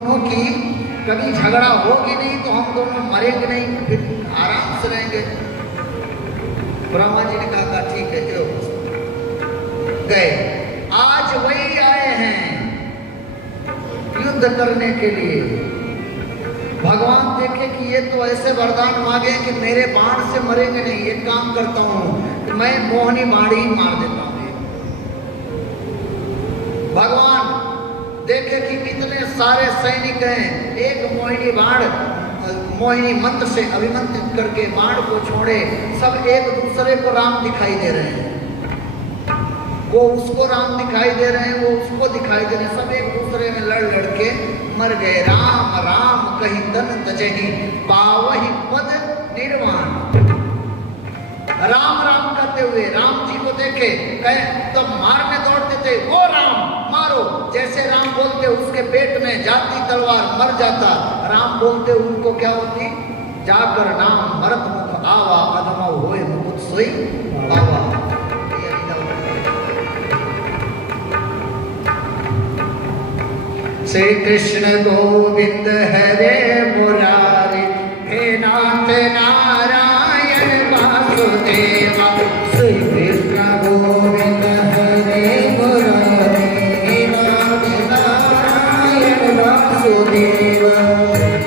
की कभी झगड़ा होगी नहीं तो हम दोनों मरेंगे नहीं, फिर आराम से रहेंगे। ब्रह्मा जी ने कहा ठीक है जो गए। आज वही आए हैं युद्ध करने के लिए। भगवान देखे कि ये तो ऐसे वरदान मांगे कि मेरे बाण से मरेंगे नहीं। एक काम करता हूं कि मैं मोहनी बाण ही मार देता हूं। भगवान देखे कि कितने सारे सैनिक हैं, एक मोहिनी बाण मोहिनी मंत्र से अभिमंत्रित करके बाण को छोड़े। सब एक दूसरे को राम दिखाई दे रहे हैं, वो उसको राम दिखाई दे रहे हैं, वो उसको दिखाई दे रहे हैं। सब एक दूसरे में लड़ लड़ के मर गए। राम राम कहीं तन तजहि पावहि पद निर्वाण। राम राम करते हुए राम जी को देखे, तब मारने दौड़ते थे, वो राम मारो। जैसे राम बोलते उसके पेट में जाती तलवार, मर जाता। राम बोलते उनको क्या होती, जाकर नाम मरत मुख आवा अधम होए मुकुट सोई बाबा। श्री कृष्ण गोविंद हरे मुरारी, हे नाथ नारायण वासुदेवा। श्री कृष्ण गोविंद हरे मुरारी, हे नाथ नारायण वासुदेवा।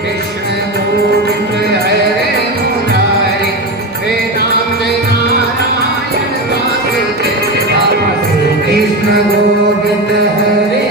कृष्ण गोविंद हरे मुरारी, हे नाथ नारायण वासुदेवा। कृष्ण गोविंद हरे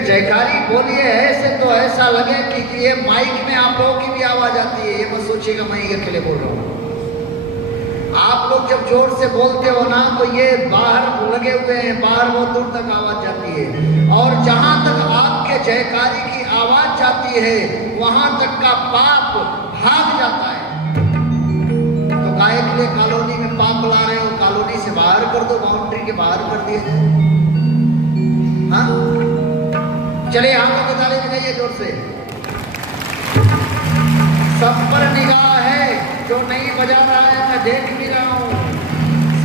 जयकारी बोलिए ऐसे तो ऐसा लगे कि ये माइक में आप लोगों की भी आवाज आती है। ये मत सोचिएगा मैं ही अकेले बोल रहा हूँ। आप लोग जब जोर से बोलते हो ना तो ये बाहर लगे हुए हैं, बाहर बहुत दूर तक आवाज जाती है। और जहां तक आपके जयकारी की आवाज जाती है वहां तक का पाप भाग जाता है। तो गाय के लिए कॉलोनी में पाप ला रहे हो, कॉलोनी से बाहर कर दो, बाउंड्री के बाहर कर दिए जाए। हाँ चलिए हाथों की ताली बजाइए जोर से। सब पर निगाह है, जो नहीं बजा रहा है मैं देख भी रहा हूं।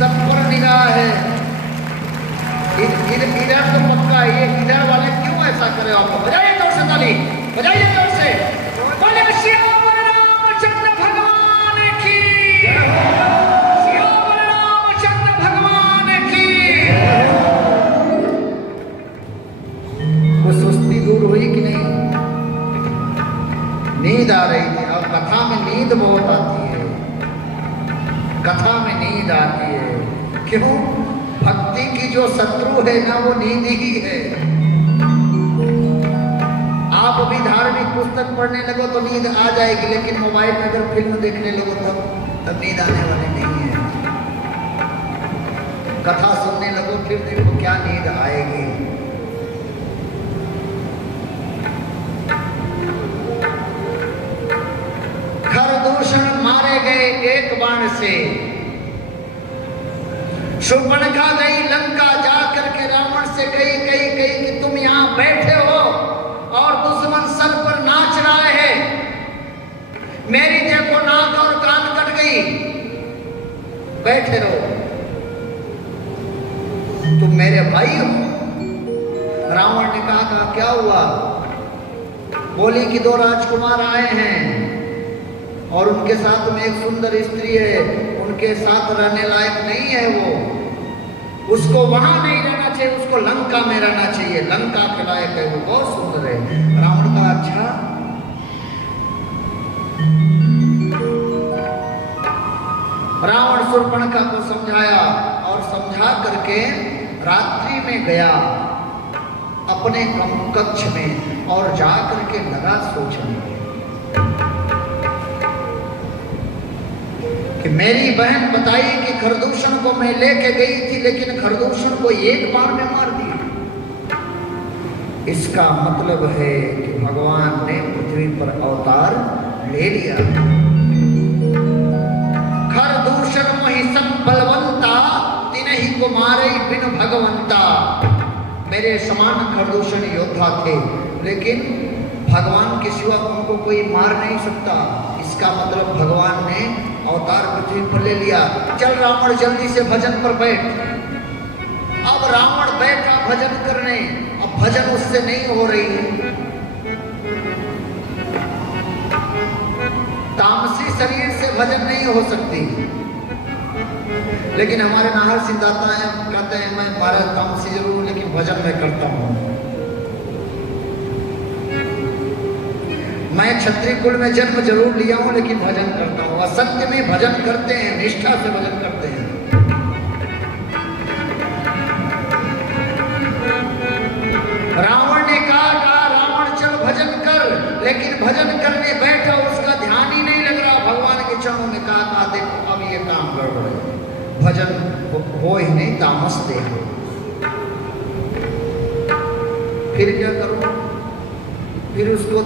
सब पर निगाह है। इधर तो पक्का है, ये इधर वाले क्यों ऐसा करे? आपको बजाइए जोर से ताली, बजाइए जोर से। बोले श्याम रामचंद्र भगवान की, श्याम रामचंद्र भगवान की। वो सुस्ती दूर हुई कि नहीं? नींद आ रही थी। और कथा में नींद बहुत आती है, कथा में नींद आती है। क्यों? भक्ति की जो शत्रु है ना वो नींद ही है। आप अभी धार्मिक पुस्तक पढ़ने लगो तो नींद आ जाएगी, लेकिन मोबाइल में अगर फिल्म देखने लगो तब नींद आने वाली नहीं है। कथा सुनने लगो फिर देखो क्या नींद आएगी। खरदूषण मारे गए एक बाण से। शूर्पणखा गई लंका, जाकर के रावण से कही कि तुम यहां बैठे हो और दुश्मन सर पर नाच रहा है। मेरी देखो नाक और कान कट गई, बैठे रहो। तुम मेरे भाई हो। रावण ने कहा क्या हुआ? बोली कि 2 राजकुमार आए हैं और उनके साथ में एक सुंदर स्त्री है, उनके साथ रहने लायक नहीं है वो। उसको वहां नहीं रहना चाहिए, उसको लंका में रहना चाहिए। लंका के लायक है वो, बहुत सुंदर है। रावण का अच्छा रावण शूर्पणखा को समझाया और समझा करके रात्रि में गया अपने कक्ष में और जा करके लगा सोचने कि मेरी बहन बताई कि खरदूषण को मैं लेके गई थी, लेकिन खरदूषण को एक बार में मार दिया। इसका मतलब है कि भगवान ने पृथ्वी पर अवतार ले लिया। खरदूषण महिषन बलवंता तिन्हि को मारे बिन भगवंता। मेरे समान खरदूषण योद्धा थे, लेकिन भगवान के सिवा उनको कोई मार नहीं सकता। इसका मतलब भगवान ने अवतार पृथ्वी पर ले लिया। चल रावण जल्दी से भजन पर बैठ। अब रावण बैठा भजन करने, अब भजन उससे नहीं हो रही है। तामसी शरीर से भजन नहीं हो सकती, लेकिन हमारे नाहर सिंह दाता है, कहते हैं मैं भारत तामसी जरूर लेकिन भजन में करता हूं। मैं क्षत्रिय कुल में जन्म जरूर लिया हूं, लेकिन भजन करता हूं। असत्य में भजन करते हैं, निष्ठा से भजन करते हैं। रावण ने कहा रावण चल भजन कर, लेकिन भजन करने बैठा उसका ध्यान ही नहीं लग रहा भगवान के चरणों में। कहा देखो अब ये काम गड़बड़ है, भजन हो ही नहीं, तामस दे। फिर क्या करूं? फिर उसको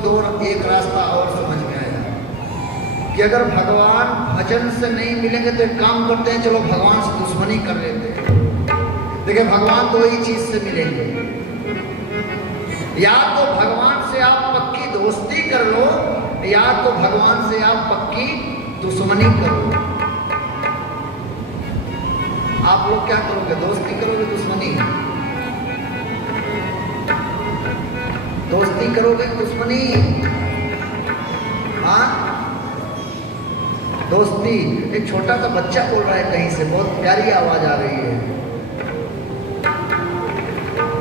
एक रास्ता और समझ में आया कि अगर भगवान भजन से नहीं मिलेंगे तो एक काम करते हैं, चलो भगवान से दुश्मनी कर लेते हैं। देखिए भगवान दो ही चीज से मिलेंगे, या तो भगवान से आप पक्की दोस्ती कर लो, या तो भगवान से आप पक्की दुश्मनी करो। आप लोग क्या करोगे? दोस्ती करोगे दुश्मनी? दोस्ती करोगे दुश्मनी? हाँ दोस्ती। एक छोटा सा बच्चा बोल रहा है कहीं से, बहुत प्यारी आवाज आ रही है।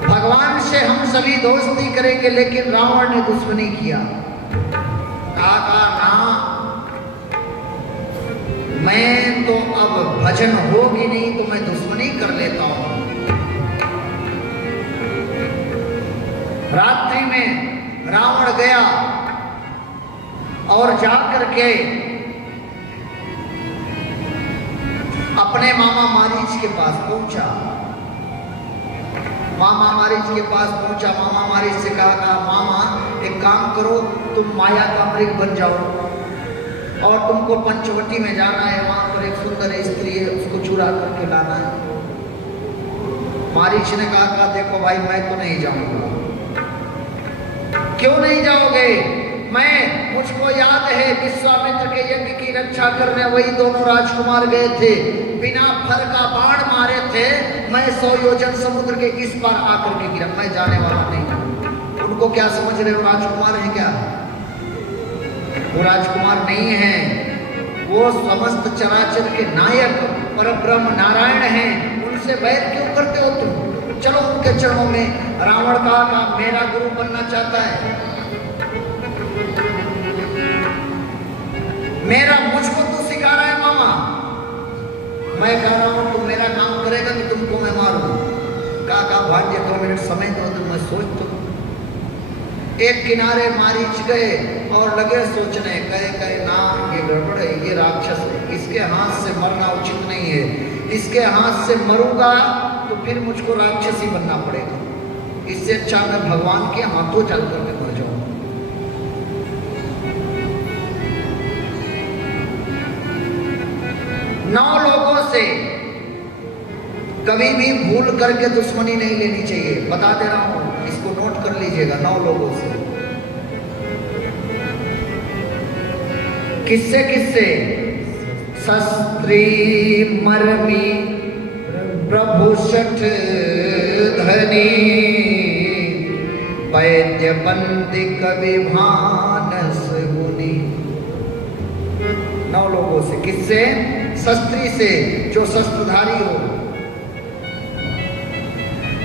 भगवान से हम सभी दोस्ती करेंगे, लेकिन रावण ने दुश्मनी किया। कहा ना, मैं तो अब भजन होगी नहीं तो मैं दुश्मनी कर लेता हूं। रात्रि में रावण गया और जाकर के अपने मामा मारीच के पास पहुंचा। मामा मारीच के पास पहुंचा। मामा मारीच से कहा मामा एक काम करो, तुम माया का मृग बन जाओ और तुमको पंचवटी में जाना है, वहां पर एक सुंदर स्त्री है, उसको चुरा करके लाना है। मारीच ने कहा देखो भाई मैं तो नहीं जाऊंगा। क्यों नहीं जाओगे? मुझको याद है विश्वामित्र के यज्ञ की रक्षा करने वही दोनों राजकुमार गए थे, बिना फल का बाण मारे थे। मैं 100 योजन समुद्र के इस पार आकर के गिरा, मैं जाने वाला नहीं। उनको क्या समझ रहे हो? राजकुमार है क्या? वो राजकुमार नहीं है, वो समस्त चराचर के नायक परब्रह्म नारायण हैं। उनसे बैर क्यों करते हो तुम? चलो उनके चरणों में। रावण का मेरा गुरु बनना चाहता है, मुझको तू सिखा रहा है मामा। मैं कह रहा हूं तुम मेरा काम करेगा कि तुमको मैं मारूं। कहा भाग्य 2 मिनट समय दो तो मैं सोच तो। एक किनारे मारीच गए और लगे सोचने, कहे ना ये गड़बड़ है, ये राक्षस है, इसके हाथ से मरना उचित नहीं है। इसके हाथ से मरूंगा तो फिर मुझको राक्षस ही बनना पड़ेगा। इससे अच्छा मैं भगवान के हाथों चल करके मर जाऊं। 9 लोगों से कभी भी भूल करके दुश्मनी नहीं लेनी चाहिए। बता दे रहा हूं, इसको नोट कर लीजिएगा। 9 लोगों से किससे? शस्त्री मर्मी प्रभु शठ धनी वैद्य बंदी कवि भानस मुनि। 9 लोगों से। किससे? शस्त्री से, जो शस्त्रधारी हो।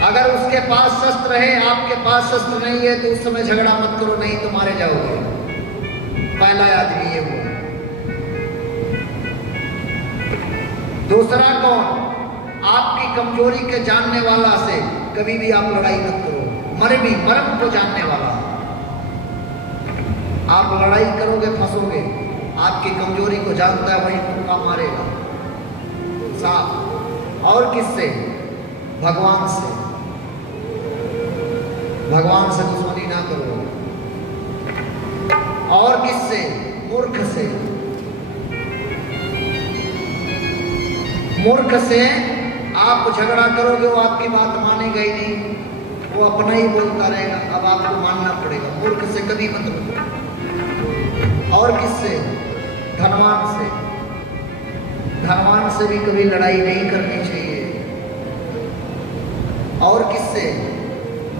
अगर उसके पास शस्त्र है, आपके पास शस्त्र नहीं है, तो उस समय झगड़ा मत करो, नहीं तो मारे जाओगे। पहला आदमी ये वो। दूसरा कौन? आपकी कमजोरी के जानने वाला से कभी भी आप लड़ाई मत करो। मर्म को जानने वाला, आप लड़ाई करोगे फंसोगे। आपकी कमजोरी को जानता है, वही तुक्का मारेगा साफ। और किससे? भगवान से। भगवान से दुश्मनी ना करो। और किससे? मूर्ख से। मूर्ख से आप झगड़ा करोगे, वो आपकी बात मानेगा ही नहीं, वो अपना ही बोलता रहेगा, अब आपको मानना पड़ेगा। मूर्ख से कभी मत लड़ो। और किससे? धनवान से। धनवान से भी कभी लड़ाई नहीं करनी चाहिए। और किससे?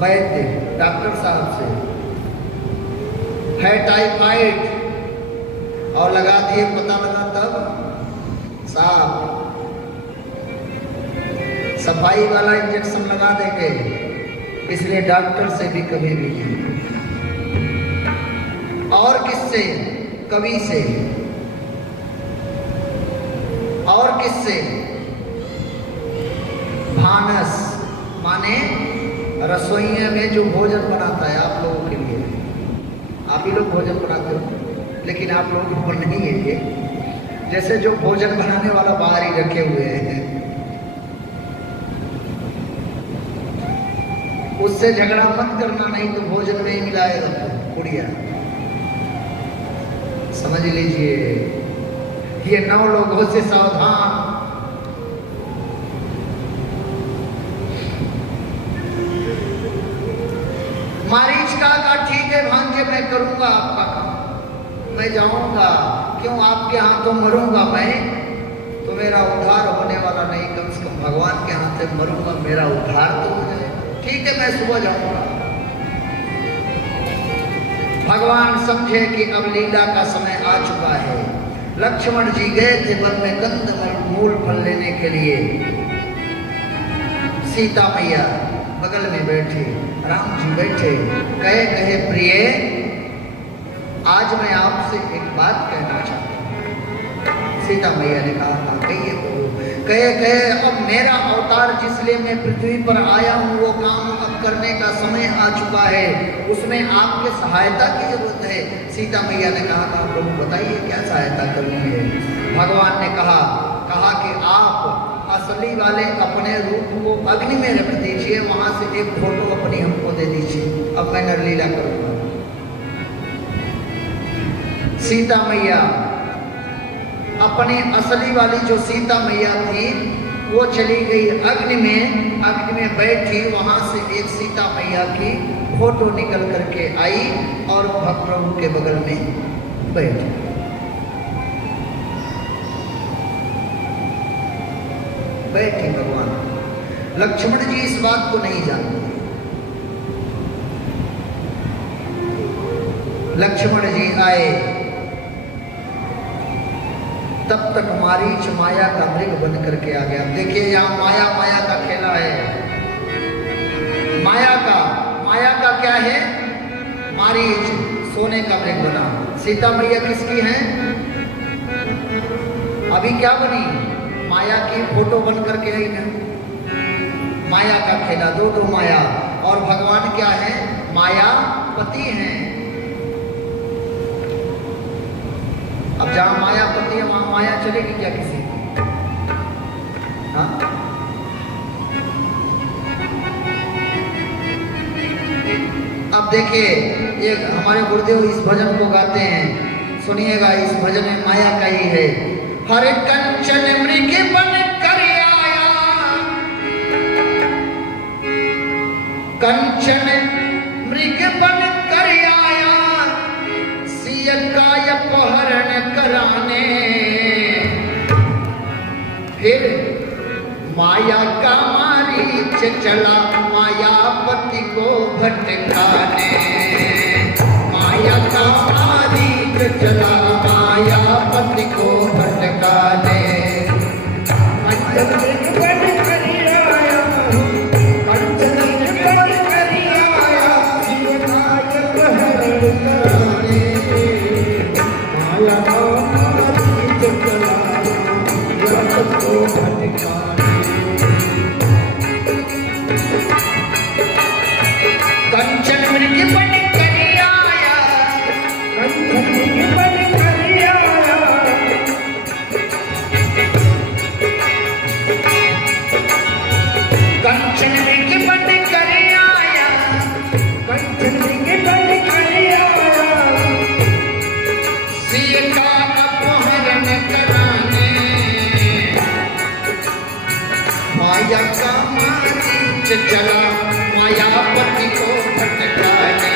वैद्य, डॉक्टर साहब से। है टाइफाइड और लगा दिए, पता लगा तब साहब सफाई वाला इंजेक्शन लगा देंगे, इसलिए डॉक्टर से भी कभी भी नहीं। और किससे? कवि से। और किससे? भानस माने रसोइया में जो भोजन बनाता है आप लोगों के लिए। आप ही लोग भोजन बनाते हो, लेकिन आप लोगों को नहीं है ये। जैसे जो भोजन बनाने वाला बाहर ही रखे हुए हैं, उससे झगड़ा मत करना, नहीं तो भोजन में ही मिलाएगा कुड़िया। समझ लीजिए, ये 9 लोगों से सावधान। मारीच का ठीक है भांजे, मैं करूंगा आपका काम, मैं जाऊंगा, क्यों आपके हाथों मरूंगा मैं, तो मेरा उद्धार होने वाला नहीं। कम से कम भगवान के हाथ से मरूंगा, मेरा उद्धार तो हो जाए। ठीक है, मैं सुबह जाऊंगा। भगवान समझे कि अब लीला का समय आ चुका है। लक्ष्मण जी गए थे वन में कंदमूल मूल फल लेने के लिए। सीता मैया बगल में बैठी, राम जी बैठे। कहे कहे प्रिय, आज मैं आपसे एक बात कहना चाहता हूँ। सीता मैया ने कहा, कहिए प्रभु। कहे अब मेरा अवतार जिसलिए मैं पृथ्वी पर आया हूँ, वो काम अब करने का समय आ चुका है, उसमें आपके सहायता की जरूरत है। सीता मैया ने कहा प्रभु बताइए क्या सहायता करनी है। भगवान ने कहा कि आप असली वाले अपने रूप को अग्नि में रख दीजिए, वहां से एक फोटो अपनी हमको दे दीजिए, अब मैं नरलीला करूंगा। सीता मैया अपनी असली वाली जो सीता मैया थी, वो चली गई अग्नि में बैठी। वहां से एक सीता मैया की फोटो निकल करके आई और प्रभु के बगल में बैठी। भगवान लक्ष्मण जी इस बात को नहीं जानते। लक्ष्मण जी आए, तब तक मारीच माया का मृग बन करके आ गया। देखिए यहाँ माया का खेला है। माया का क्या है? मारीच सोने का मृग बना। सीता मैया किसकी है? अभी क्या बनी? माया की फोटो बन करके आई ना। माया का खेला, दो माया। और भगवान क्या है? मायापति हैं। अब जहां मायापति है वहां माया चलेगी क्या किसी की? हाँ? अब देखिए, ये हमारे गुरुदेव इस भजन को गाते हैं, सुनिएगा। इस भजन में माया का ही है। हर कंचन मृग बन कर आया, कंचन मृग बन कर आया, सिय काय अपहरण कराने। फिर माया का मारीच चला मायापति को भटकाने। माया का मारीच चला मायापति को भटकाने। माया का चला मायापति को भटकाने।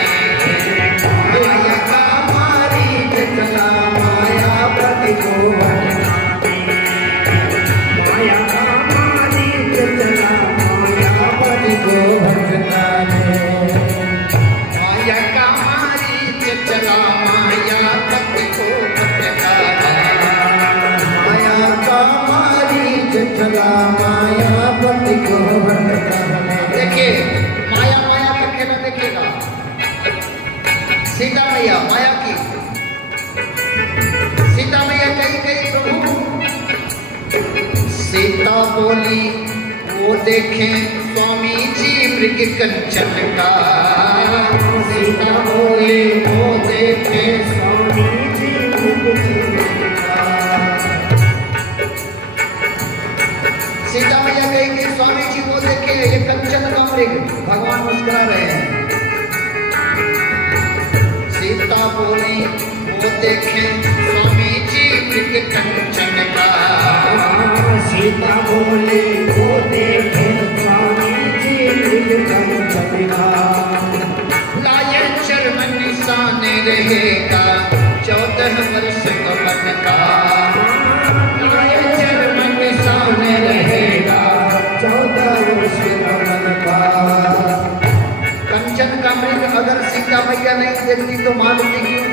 माया का मारीच चला मायापति को भटकाने। माया का मारीच चला मायापति को भटकाने। माया का मारीच चला मायापति को भटकाने। माया का मारीच चला मायापति को भटकाने। देखिए माया माया का खेला देखिएगा। सीता मैया माया की, सीता मैया कही गई प्रभु। सीता बोली वो देखें स्वामी जी मृग कंचन का। सीता बोली वो देखें स्वामी जी मृग कंचन का। सीता मैया कहेगी स्वामी जी वो देखे ये कंचन का मृग। भगवान मुस्कुरा रहे हैं। सीता बोली वो देखे स्वामी जी मृग कंचन का। सीता बोली वो देखे स्वामी जी मृग कंचन का। लाए चरण निशान रहेगा 14 वर्ष गमन का। लाए चरण निशान रहेगा 14 वर्ष गमन का। कंचन का मृग अगर सीता मैया नहीं देखती तो मानती क्यों?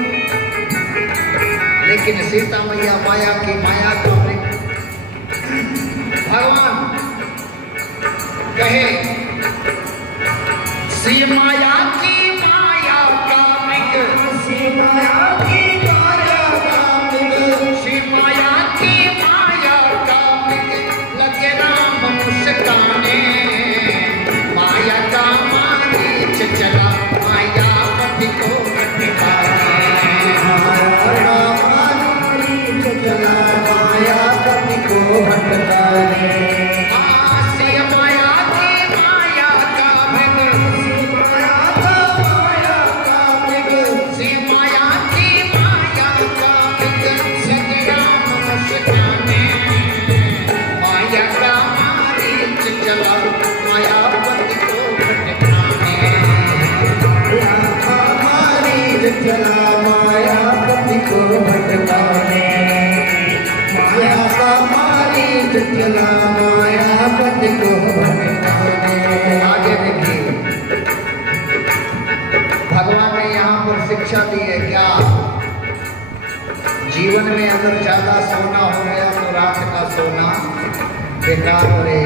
लेकिन सीता मैया माया की माया का मृग। भगवान कहे सी माया की माया का मृग। सी माया की माया का मृग। सी माया की माया का मृग लगे राम मनुष्य काने। माया का मारीच चला मायापति को भटकाने। माया मारीच चला मायापति को भटकाने। सी माया की माया का मृग। सी माया का माया का मृग। सी माया की माया का मृग लगे राम मनुष्य काने। माया का मारीच चला मायापति को भटकाने। माया का मारीच चला मायापति को भटकाने। माया का मारीच चला मायापति को भटकाने। आगे देखिए भगवान ने यहाँ पर शिक्षा दी है क्या? जीवन में अगर ज्यादा सोना हो गया तो रात का सोना बेकार रहे।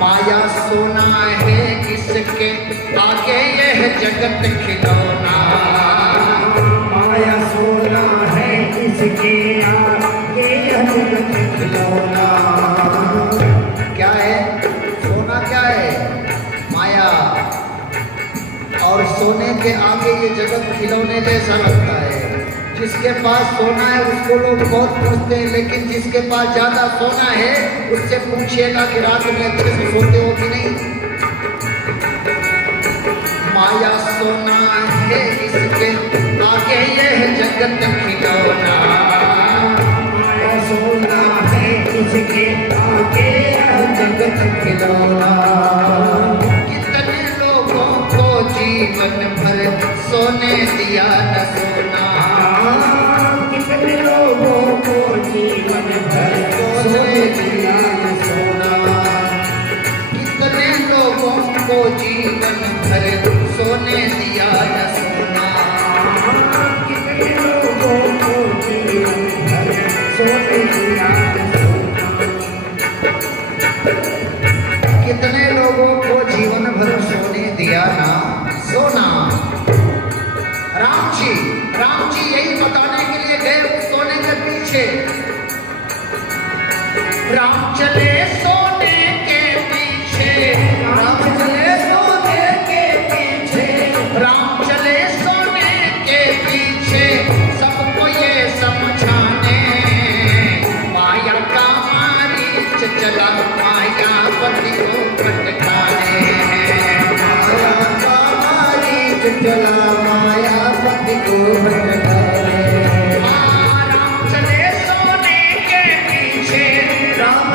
माया सोना है किसके आगे यह जगत खिलौना। माया सोना है किसके आगे यह जगत खिलौना। क्या है सोना? क्या है माया। और सोने के आगे ये जगत खिलौने जैसा लगता है। जिसके पास सोना है उसको लोग बहुत पूछते हैं, लेकिन जिसके पास ज्यादा सोना है उससे पूछिएगा कि रात में अच्छे से सोते हो कि नहीं। माया सोना है इसके आगे यह जगत खिलौना। माया सोना है इसके आगे यह जगत खिलौना। कितने लोगों को जीवन भर सोने दिया न सोना। कितने लोगों को जीवन भर सोने दिया न सोना। कितने लोगों को जीवन भर सोने दिया न सोना। कितने लोगों को जीवन भर सोने दिया न सोना। कितने लोगों को जीवन भर सोने दिया ना सोना। राम जी यही बताने के लिए गए सोने के पीछे। राम चले सोने के पीछे। राम चले सोने के पीछे। राम चले सोने के पीछे सबको ये समझाने। माया का मारीच चला मायापति को भटकाने। माया का मारीच चला मायापति को भटकाने। राम चले सोने के पीछे। राम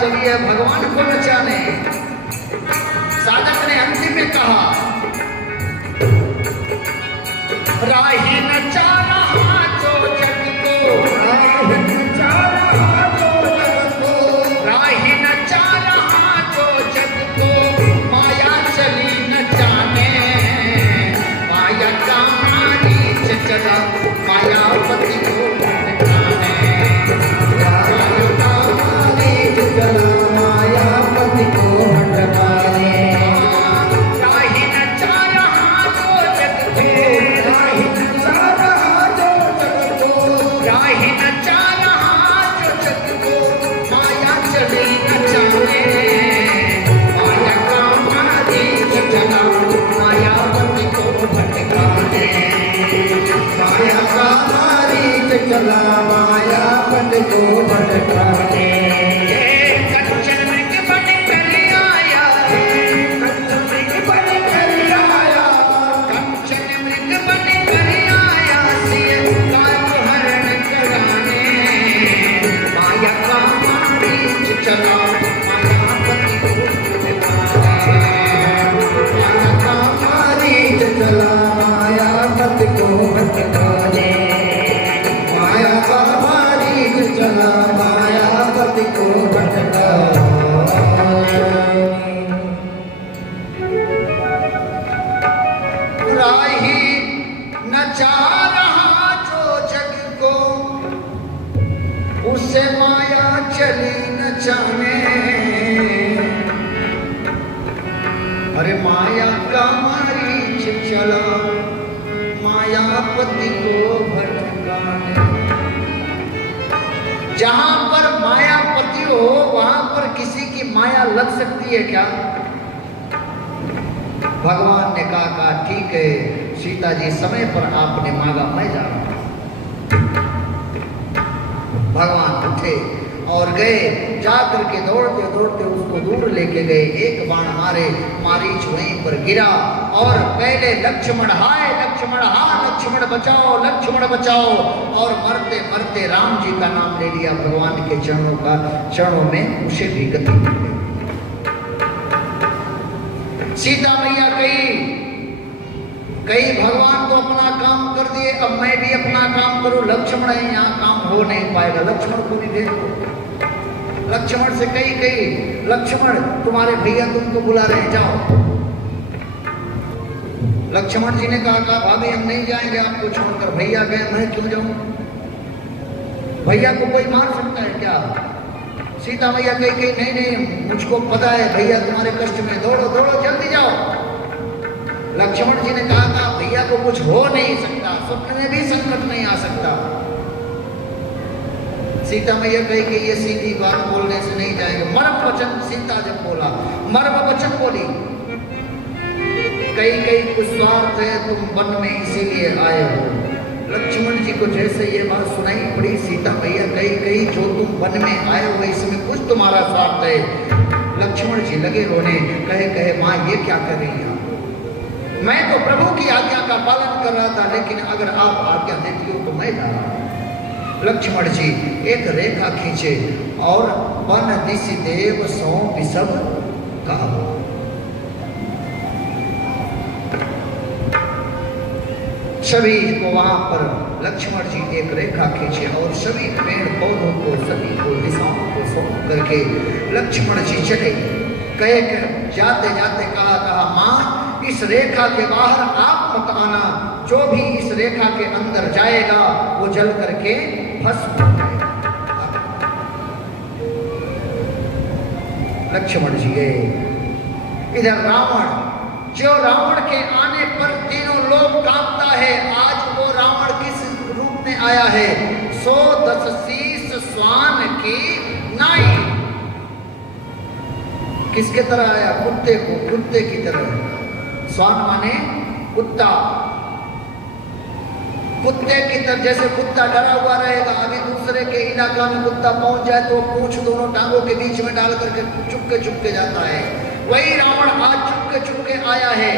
चली है भगवान को नचाने। साधक ने अंतिम में कहा, राही नचा रहा जो जग को, राही नचा रहा जो जग को, राही नचा रहा जो जग को, माया चली नचाने, माया का मारीच चला मायापति को भटकाने, माया का मारीच चला मायापति को भटकाने। राही नचा रहा जो जग को, राही नचा रहा जो जग को, राही नचा रहा जो जग को, माया चली नचाने, माया का मारीच चला मायापति को भटकाने, माया का मारीच चला मायापति को भटकाने। कंचन मृग बन कर आया, कंचन मृग बन कर आया, कंचन मृग बन कर आया, सिय काल हरण कराने, माया का मारीच चला मायापति को भटकाने, माया का मारीच चला मायापति को भटकाने, माया का मारीच चला मायापति को भटकाने। राही नचा रहा जो जग को, उसे माया चली नचाने, अरे माया का मारीच चला मायापति को भटकाने। जहां पर मायापति हो वहां पर किसी की माया लग सकती है क्या? भगवान ने कहा ठीक है सीता जी, समय पर आपने मांगा मैं जा रहा हूं। भगवान उठे और गए, जाकर के दौड़ते दौड़ते उसको दूर लेके गए, एक बाण मारे, मारीच वहीं पर गिरा और पहले लक्ष्मण हाय लक्ष्मण, हाँ लक्ष्मण बचाओ लक्ष्मण बचाओ, और मरते मरते राम जी का नाम ले लिया भगवान के चरणों में उसे भी गति मिल गई। सीता मैया कई भगवान तो अपना काम कर दिए, अब मैं भी अपना काम करूं, लक्ष्मण है यहाँ काम हो नहीं पाएगा, लक्ष्मण को भी भेजो। लक्ष्मण से कई लक्ष्मण तुम्हारे भैया तुमको बुला रहे हैं, जाओ। लक्ष्मण जी ने कहा भाभी हम नहीं जाएंगे आपको छोड़कर, भैया गए मैं क्यों जाऊं, भैया को कोई मार सकता है क्या? सीता मैया कही नहीं मुझको पता है भैया तुम्हारे कष्ट में, दौड़ो दौड़ो जल्दी जाओ। लक्ष्मण जी ने कहा भैया को कुछ हो नहीं सकता, स्वप्न में भी संकट नहीं आ सकता। सीता मैया कही कि ये सीधी बात बोलने से नहीं जाएंगे। मर्म वचन सीता जब बोला, मर्म वचन बोली, कई कुछ स्वार्थ है तुम वन में इसीलिए आए हो। लक्ष्मण जी को जैसे ये बात सुनाई पड़ी, सीता मैया कही जो तुम वन में आए हो इसमें कुछ तुम्हारा स्वार्थ है। लक्ष्मण जी लगे रोने, कहे माँ ये क्या कर रही है, मैं तो प्रभु की आज्ञा का पालन कर रहा था, लेकिन अगर आप आज्ञा देती हो तो मैं जा रहा हूं। लक्ष्मण जी एक रेखा खींचे और वन दिशि देव सौ विषभ कहा। सभी को वहां पर लक्ष्मण जी एक रेखा खींचे और सभी पेड़ पौधों को सभी को दिशाओं को सौंप करके लक्ष्मण जी चले। कहे जाते जाते कहा माँ इस रेखा के बाहर आप मत आना, जो भी इस रेखा के अंदर जाएगा वो जल करके भस्म हो जाएगा। लक्ष्मण जी गए। इधर रावण, जो रावण के आने पर तीनों लोग कांपता है, आज वो रावण किस रूप में आया है? 110 शीश स्वान की नाई। किसके तरह आया? कुत्ते की तरह। स्वान माने कुत्ता, कुत्ते की तरह। जैसे कुत्ता डरा हुआ रहेगा, अभी दूसरे के इलाका में कुत्ता पहुंच जाए तो पूंछ दोनों टांगों के बीच में डाल करके चुपके जाता है, वही रावण आज चुपके आया है।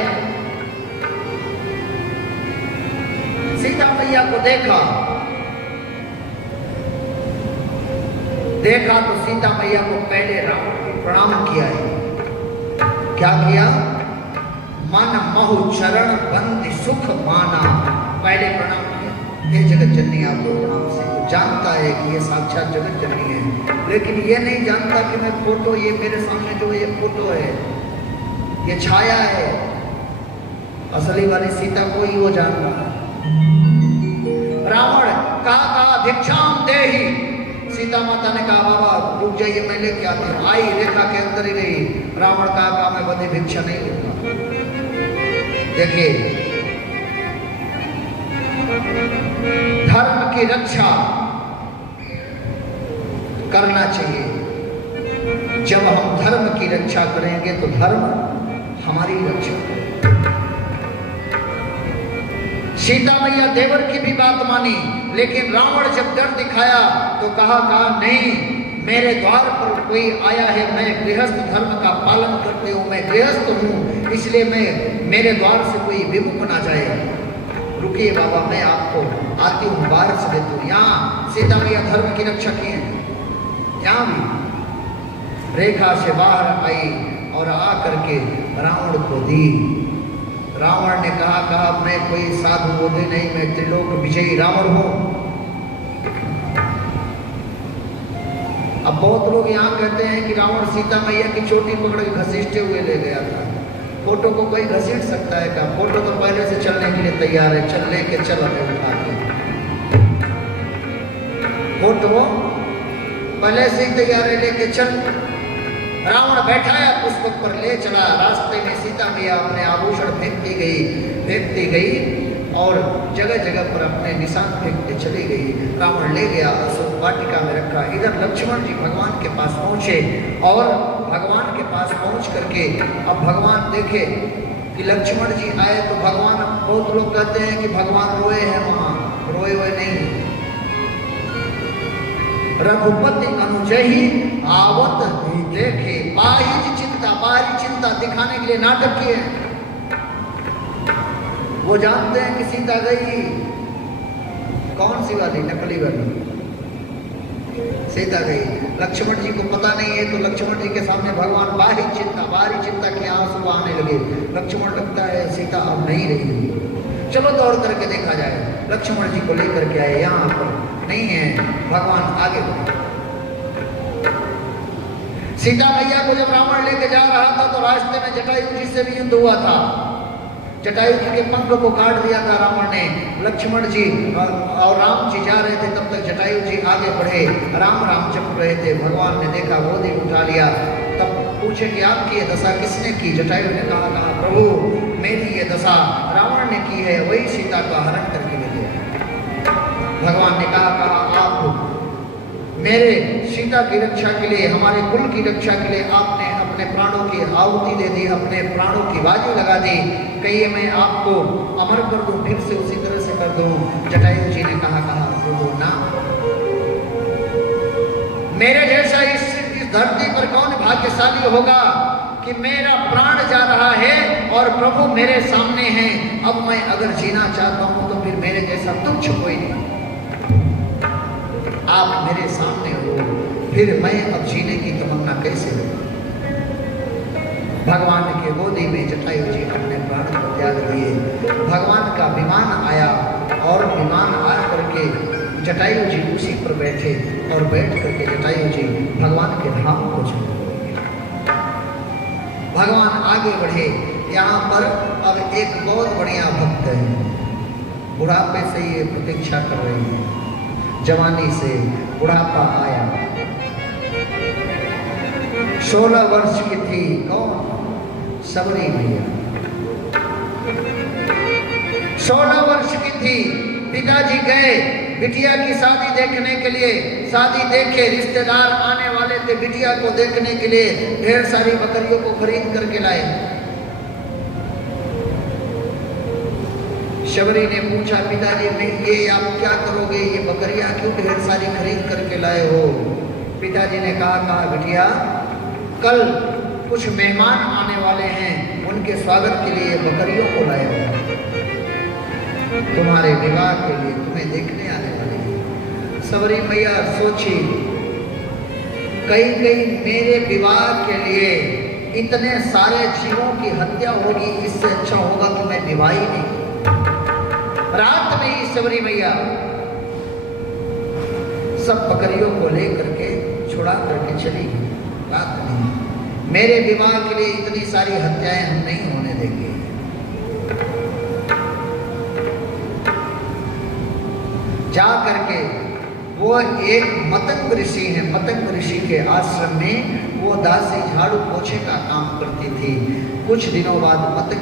सीता मैया को देखा, देखा तो सीता मैया को पहले रावण ने प्रणाम किया है। क्या किया? मन महु चरण बंद सुख माना, पहले प्रणाम किया। ये जगत जननी आपको प्रणाम से जानता है कि ये साक्षात जगत जननी है, लेकिन ये नहीं जानता कि मैं फोटो, ये मेरे सामने जो ये फोटो है, ये छाया है, असली वाली सीता को ही वो जान रहा। रावण कहा भिक्षाम देहि, सीता माता ने कहा बाबा रुक जाइए, मैं लेके आती हूँ। आई, रेखा के अंदर ही गई। रावण कहा मैं बड़ी भिक्षा नहीं लूंगा। देखिए, धर्म की रक्षा करना चाहिए। जब हम धर्म की रक्षा करेंगे तो धर्म हमारी रक्षा करेगा। सीता मैया देवर की भी बात मानी, लेकिन रावण जब डर दिखाया तो कहा नहीं, मेरे द्वार पर कोई आया है, मैं गृहस्थ धर्म का पालन करते हूँ, मैं गृहस्थ हूँ, इसलिए मैं मेरे द्वार से कोई विमुख ना जाए। रुकिए बाबा, मैं आपको आती हूँ, बाहर से देती हूँ। यहाँ सीता मैया धर्म की रक्षा की है, यहाँ भी रेखा से बाहर आई और आ करके रावण को दी। रावण ने कहा मैं कोई साधु बोधि नहीं, मैं त्रिलोक विजयी रावण हूं। अब बहुत लोग यहाँ कहते हैं कि रावण सीता मैया की चोटी पकड़ के घसीटते हुए ले गया था। फोटो को कोई घसीट सकता है क्या? फोटो तो पहले से चलने के लिए तैयार है, चल लेके चल हमें उठा के। फोटो पहले से ही तैयार है, लेके चल। रावण बैठाया पुष्पक पर ले चला। रास्ते में सीता मैया अपने आभूषण फेंकती गई और जगह जगह पर अपने निशान फेंकते चली गई। रावण ले गया, अशोक वाटिका में रखा। इधर लक्ष्मण जी भगवान के पास पहुंचे और भगवान के पास पहुंच करके अब भगवान देखे कि लक्ष्मण जी आए तो भगवान, बहुत लोग कहते हैं कि भगवान रोए हैं, वहां रोए हुए नहीं। रघुपति अनुजहि आवत देखे, बाह्य चिंता, बाहरी चिंता दिखाने के लिए नाटक किए। वो जानते हैं कि सीता गई, कौन सी वाली? नकली वाली सीता गई। लक्ष्मण जी को पता नहीं है, तो लक्ष्मण जी के सामने भगवान बाहरी चिंता के आंसू आने लगे। लक्ष्मण लगता है सीता अब नहीं रही, चलो दौड़ करके देखा जाए। लक्ष्मण जी को लेकर के आए, यहाँ पर नहीं है। भगवान आगे बढ़े। सीता मैया को जब रावण लेके जा रहा था तो रास्ते में जटायु जी से भी युद्ध हुआ था। जटायु जी के पंख को काट दिया था रावण ने। लक्ष्मण जी और राम जी जा रहे थे, तब तक जटायु जी आगे बढ़े, राम राम जप रहे थे। भगवान ने देखा, गोदी उठा लिया। तब पूछे कि आपकी ये दशा किसने की? जटायु ने कहा प्रभु मेरी ये दशा रावण ने की है, वही सीता का हरण करके ले गया। भगवान ने कहा आप मेरे सीता की रक्षा के लिए, हमारे कुल की रक्षा के लिए आपने अपने प्राणों की आहुति दे दी, अपने प्राणों की बाजी लगा दी। कहिए मैं आपको अमर कर दूं, फिर से उसी तरह से कर दूं। जटायु जी ने कहा प्रभु ना, मेरे जैसा इस धरती पर कौन भाग्यशाली होगा कि मेरा प्राण जा रहा है और प्रभु मेरे सामने हैं। अब मैं अगर जीना चाहता हूं तो फिर मेरे जैसा तुच्छ कोई नहीं। आप मेरे सामने हो, फिर मैं अब जीने की तमन्ना कैसे हो? भगवान के गोदी में जटायु जी अपने प्राण को त्याग दिए। भगवान का विमान आया और विमान आ करके जटायु जी उसी पर बैठे और बैठ करके जटायु जी भगवान के धाम को चले। भगवान आगे बढ़े। यहाँ पर अब एक बहुत बढ़िया भक्त है, बुढ़ापे से ये प्रतीक्षा कर रही है। जवानी से बुढ़ापा आया, 16 वर्ष की थी। कौन? सबरी मैया 16 वर्ष की थी। पिताजी गए बिटिया की शादी देखने के लिए। शादी देखे, रिश्तेदार आने वाले थे बिटिया को देखने के लिए। ढेर सारी बकरियों को खरीद करके लाए। शबरी ने पूछा पिताजी ने, ये आप क्या करोगे? ये बकरियां क्यों ढेर सारी खरीद करके लाए हो? पिताजी ने कहा बिटिया कल कुछ मेहमान आने वाले हैं, उनके स्वागत के लिए बकरियों को लाए हो। तुम्हारे विवाह के लिए, तुम्हें देखने आने वाले हैं। सबरी मैया सोची कहीं कहीं मेरे विवाह के लिए इतने सारे जीवों की हत्या होगी, इससे अच्छा होगा कि मैं विवाह ही नहीं। रात में ही शबरी मैया सब बकरियों को लेकर के छुड़ा करके चली गई। रात में मेरे विवाह के लिए इतनी सारी हत्याएं हम नहीं होने देंगे। जा करके वो एक मतंग ऋषि है, मतंग ऋषि के आश्रम में वो दासी झाड़ू पोछे का काम करती थी। कुछ दिनों बाद मतंग